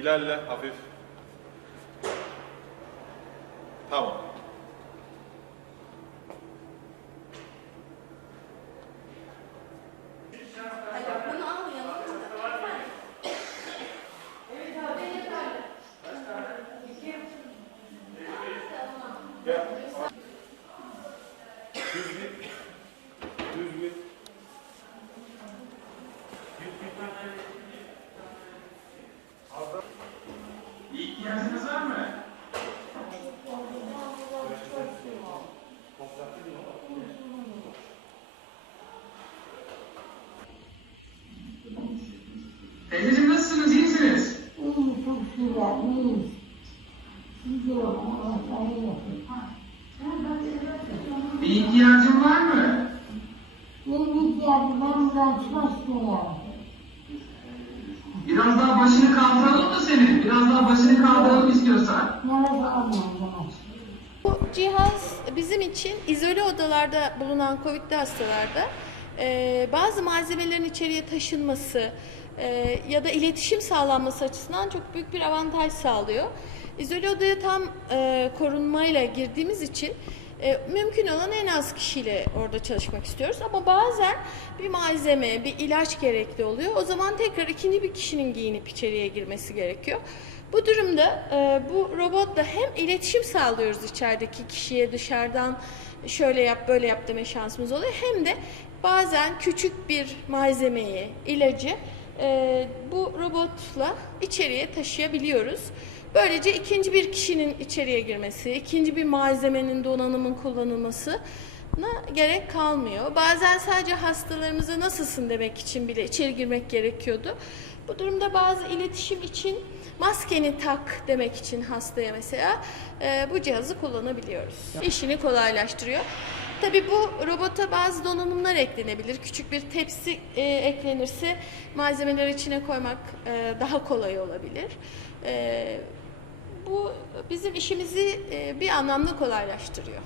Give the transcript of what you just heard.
İlerle hafif. Tamam. Bir ihtiyacın var mı? Benim ihtiyacım ben buradan çıkmak istiyorum. Biraz daha başını kaldıralım mı senin? Biraz daha başını kaldıralım istiyorsan. Bu cihaz bizim için izole odalarda bulunan COVID'li hastalarda e, bazı malzemelerin içeriye taşınması e, ya da iletişim sağlanması açısından çok büyük bir avantaj sağlıyor. İzole odaya tam e, korunmayla girdiğimiz için e, mümkün olan en az kişiyle orada çalışmak istiyoruz. Ama bazen bir malzeme, bir ilaç gerekli oluyor. O zaman tekrar ikinci bir kişinin giyinip içeriye girmesi gerekiyor. Bu durumda e, bu robotla hem iletişim sağlıyoruz içerideki kişiye dışarıdan şöyle yap böyle yap deme şansımız oluyor. Hem de bazen küçük bir malzemeyi, ilacı e, bu robotla içeriye taşıyabiliyoruz. Böylece ikinci bir kişinin içeriye girmesi, ikinci bir malzemenin donanımın kullanılması gerek kalmıyor. Bazen sadece hastalarımıza nasılsın demek için bile içeri girmek gerekiyordu. Bu durumda bazı iletişim için maskeni tak demek için hastaya mesela e, bu cihazı kullanabiliyoruz. İşini kolaylaştırıyor. Tabii bu robota bazı donanımlar eklenebilir. Küçük bir tepsi e, eklenirse malzemeleri içine koymak e, daha kolay olabilir. E, bu bizim işimizi e, bir anlamda kolaylaştırıyor.